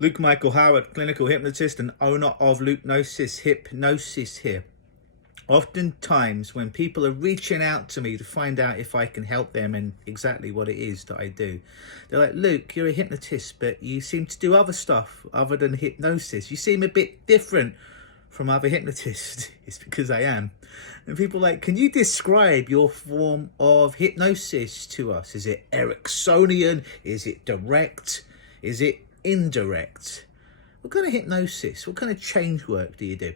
Luke Michael Howard, clinical hypnotist and owner of Lukenosis Hypnosis here. Oftentimes when people are reaching out to me to find out if I can help them and exactly what it is that I do, they're like, Luke, you're a hypnotist, but you seem to do other stuff other than hypnosis. You seem a bit different from other hypnotists. It's because I am. And people are like, can you describe your form of hypnosis to us? Is it Ericksonian? Is it direct? Is it indirect? What kind of hypnosis, what kind of change work do you do?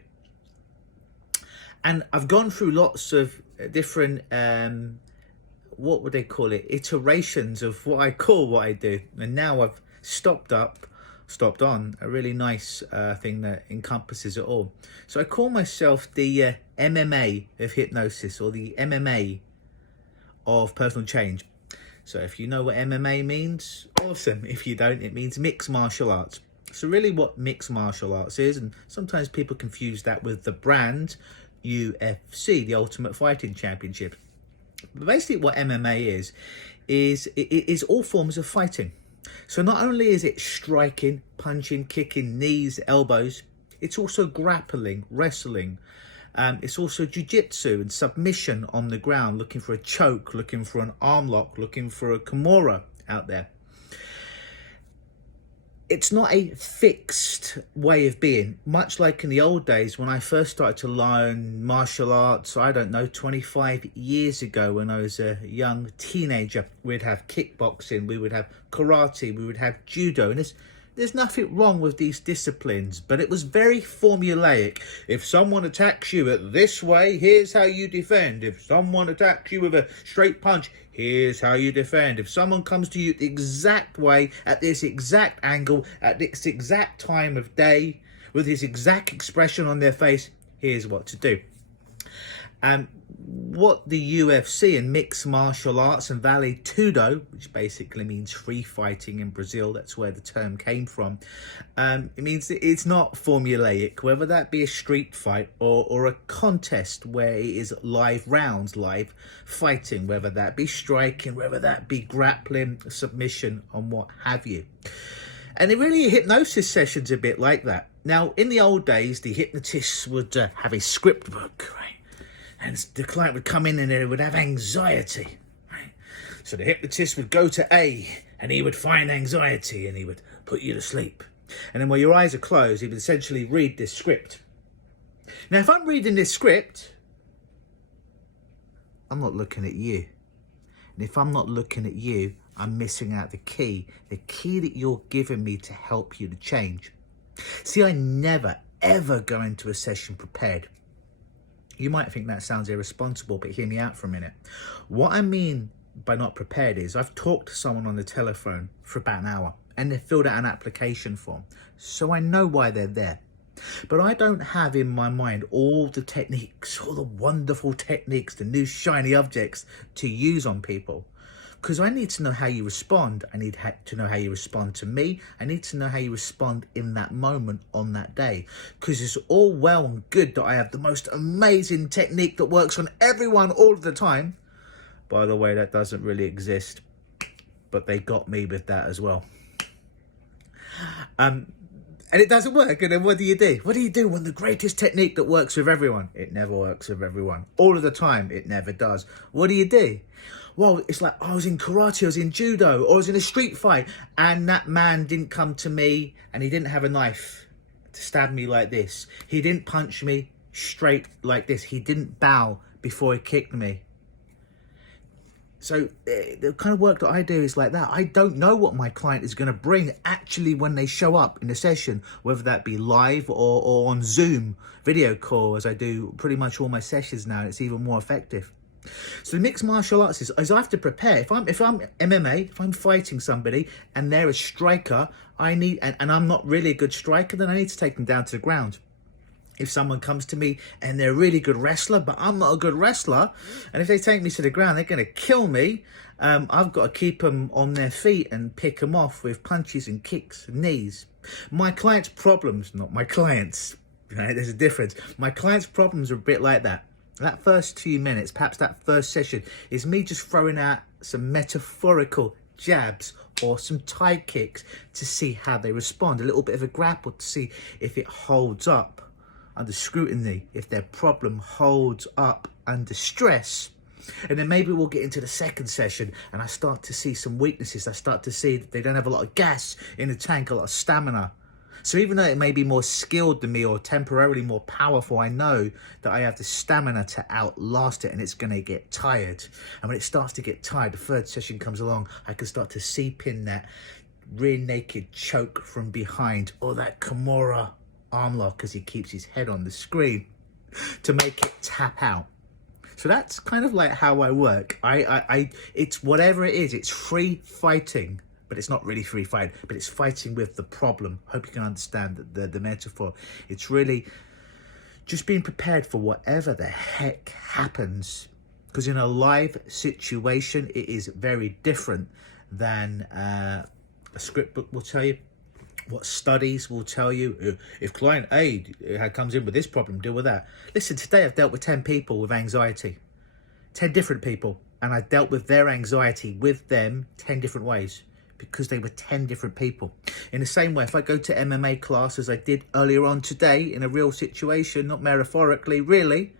And I've gone through lots of different, what would they call it, iterations of what I call what I do. And now I've stopped on a really nice thing that encompasses it all. So I call myself the MMA of hypnosis, or the MMA of personal change. So if you know what MMA means, awesome. If you don't, it means mixed martial arts. So really what mixed martial arts is, and sometimes people confuse that with the brand UFC, the Ultimate Fighting Championship. But basically what MMA is all forms of fighting. So not only is it striking, punching, kicking, knees, elbows, it's also grappling, wrestling. It's also jiu-jitsu and submission on the ground, looking for a choke, looking for an arm lock, looking for a kimura out there. It's not a fixed way of being, much like in the old days when I first started to learn martial arts, I don't know, 25 years ago when I was a young teenager. We'd have kickboxing, we would have karate, we would have judo, and there's nothing wrong with these disciplines, but it was very formulaic. If someone attacks you at this way, here's how you defend. If someone attacks you with a straight punch, here's how you defend. If someone comes to you the exact way, at this exact angle, at this exact time of day, with this exact expression on their face, here's what to do. What the UFC and mixed martial arts and Vale Tudo, which basically means free fighting in Brazil, that's where the term came from, it means that it's not formulaic, whether that be a street fight or a contest where it is live rounds, live fighting, whether that be striking, whether that be grappling, submission, and what have you. And it really, hypnosis sessions a bit like that. Now, in the old days, the hypnotists would have a script book, right? And the client would come in and they would have anxiety, right? So the hypnotist would go to A and he would find anxiety and he would put you to sleep. And then while your eyes are closed, he would essentially read this script. Now, if I'm reading this script, I'm not looking at you. And if I'm not looking at you, I'm missing out the key that you're giving me to help you to change. See, I never, ever go into a session prepared. You might think that sounds irresponsible, but hear me out for a minute. What I mean by not prepared is I've talked to someone on the telephone for about an hour and they've filled out an application form. So I know why they're there. But I don't have in my mind all the techniques, all the wonderful techniques, the new shiny objects to use on people. Because I need to know how you respond. I need to know how you respond to me. I need to know how you respond in that moment on that day. Because it's all well and good that I have the most amazing technique that works on everyone all of the time. By the way, that doesn't really exist. But they got me with that as well. And it doesn't work. And then what do you do? What do you do when the greatest technique that works with everyone? It never works with everyone. All of the time, it never does. What do you do? Well, it's like, I was in karate, I was in judo, or I was in a street fight, and that man didn't come to me, and he didn't have a knife to stab me like this. He didn't punch me straight like this. He didn't bow before he kicked me. So the kind of work that I do is like that. I don't know what my client is going to bring actually when they show up in a session, whether that be live or on Zoom video call, as I do pretty much all my sessions now. It's even more effective. So the mixed martial arts is I have to prepare. If I'm MMA, if I'm fighting somebody and they're a striker, and I'm not really a good striker, then I need to take them down to the ground. If someone comes to me and they're a really good wrestler, but I'm not a good wrestler, and if they take me to the ground, they're going to kill me. I've got to keep them on their feet and pick them off with punches and kicks and knees. My client's problems, not my clients, right? There's a difference. My client's problems are a bit like that. That first few minutes, perhaps that first session, is me just throwing out some metaphorical jabs or some Thai kicks to see how they respond. A little bit of a grapple to see if it holds up under scrutiny, if their problem holds up under stress. And then maybe we'll get into the second session and I start to see some weaknesses. I start to see that they don't have a lot of gas in the tank, a lot of stamina. So even though it may be more skilled than me or temporarily more powerful, I know that I have the stamina to outlast it, and it's going to get tired. And when it starts to get tired, the third session comes along, I can start to seep in that rear naked choke from behind, or that Kimura arm lock as he keeps his head on the screen to make it tap out. So that's kind of like how I work. It's whatever it is, it's free fighting. But it's not really free fight, but it's fighting with the problem. Hope you can understand the metaphor. It's really just being prepared for whatever the heck happens. Because in a live situation, it is very different than a script book will tell you, what studies will tell you. If client A comes in with this problem, deal with that. Listen, today I've dealt with 10 people with anxiety. 10 different people. And I dealt with their anxiety with them 10 different ways. Because they were 10 different people. In the same way, if I go to MMA class, as I did earlier on today, in a real situation, not metaphorically, really,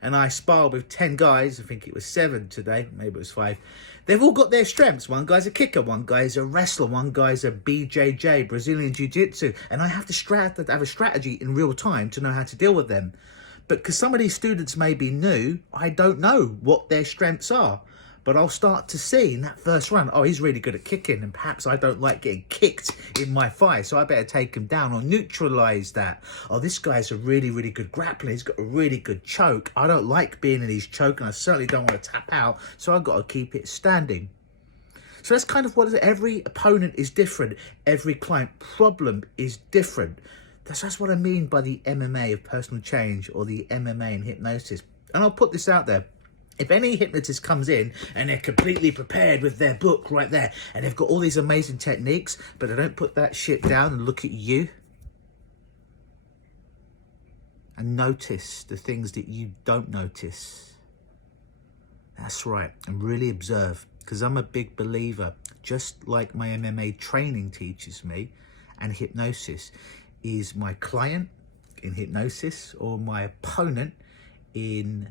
and I spar with 10 guys, I think it was 7 today, maybe it was 5, they've all got their strengths. One guy's a kicker, one guy's a wrestler, one guy's a BJJ, Brazilian Jiu-Jitsu, and I have to have a strategy in real time to know how to deal with them. But because some of these students may be new, I don't know what their strengths are. But I'll start to see in that first run, oh, he's really good at kicking, and perhaps I don't like getting kicked in my thigh, so I better take him down or neutralise that. Oh, this guy's a really, really good grappler. He's got a really good choke. I don't like being in his choke, and I certainly don't want to tap out, so I've got to keep it standing. So that's kind of what it is. Every opponent is different. Every client problem is different. That's what I mean by the MMA of personal change, or the MMA in hypnosis. And I'll put this out there. If any hypnotist comes in and they're completely prepared with their book right there, and they've got all these amazing techniques, but they don't put that shit down and look at you and notice the things that you don't notice. That's right, and really observe, because I'm a big believer, just like my MMA training teaches me, and hypnosis is my client in hypnosis or my opponent in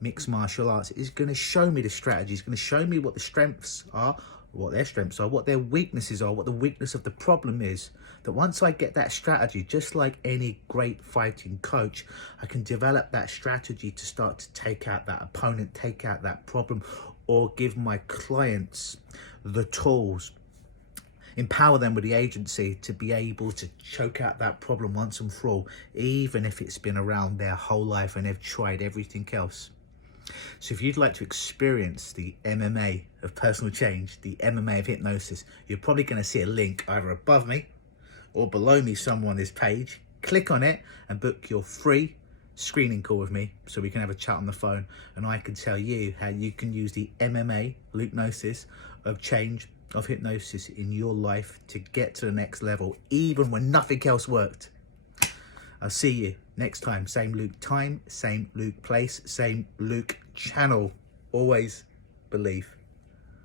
mixed martial arts is going to show me the strategy. It's going to show me what the strengths are, what their strengths are, what their weaknesses are, what the weakness of the problem is. That once I get that strategy, just like any great fighting coach, I can develop that strategy to start to take out that opponent, take out that problem, or give my clients the tools, empower them with the agency to be able to choke out that problem once and for all, even if it's been around their whole life and they've tried everything else. So if you'd like to experience the MMA of personal change, the MMA of hypnosis, you're probably going to see a link either above me or below me somewhere on this page. Click on it and book your free screening call with me so we can have a chat on the phone, and I can tell you how you can use the MMA, lukenosis, of change, of hypnosis in your life to get to the next level, even when nothing else worked. I'll see you next time. Same Luke time, same Luke place, same Luke channel. Always believe.